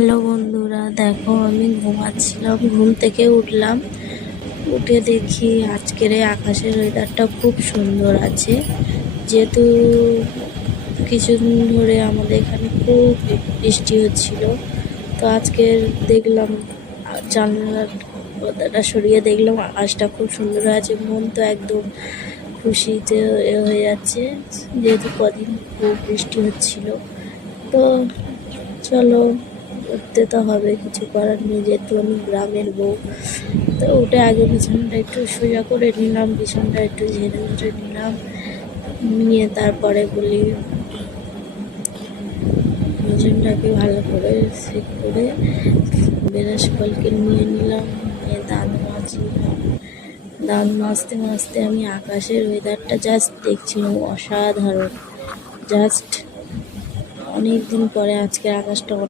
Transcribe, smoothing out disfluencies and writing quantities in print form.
Hello বন্ধুরা, দেখো আমি ঘুমাচ্ছিলাম, ঘুম থেকে উঠলাম। উঠে দেখি আজকের এই আকাশের ওয়েদারটা খুব সুন্দর আছে। যেহেতু কিছুদিন ধরে আমাদের এখানে খুব বৃষ্টি হচ্ছিল, তো আজকের দেখলাম জানলার পর্দাটা সরিয়ে দেখলাম আকাশটা খুব সুন্দর আছে। মন তো একদম খুশিতে হয়ে যাচ্ছে, যেহেতু কদিন খুব বৃষ্টি হচ্ছিল। তো চলো, উঠতে তো হবে, কিছু করার নেই, যেহেতু আমি গ্রামের বউ। তো উঠে আগে বিছানাটা একটু সোজা করে নিলাম, বিছানাটা একটু ঝেড়ে ঝেড়ে নিলাম, নিয়ে তারপরে বলি বিছানাটাকে ভালো করে সেট করে ব্রাশ কলকে নিয়ে নিলাম, নিয়ে দাঁত মাজলাম। দাঁত মাজতে মাজতে আমি আকাশের ওয়েদারটা জাস্ট দেখছিলাম, অসাধারণ। জাস্ট অনেক দিন পরে আজকে আকাশটা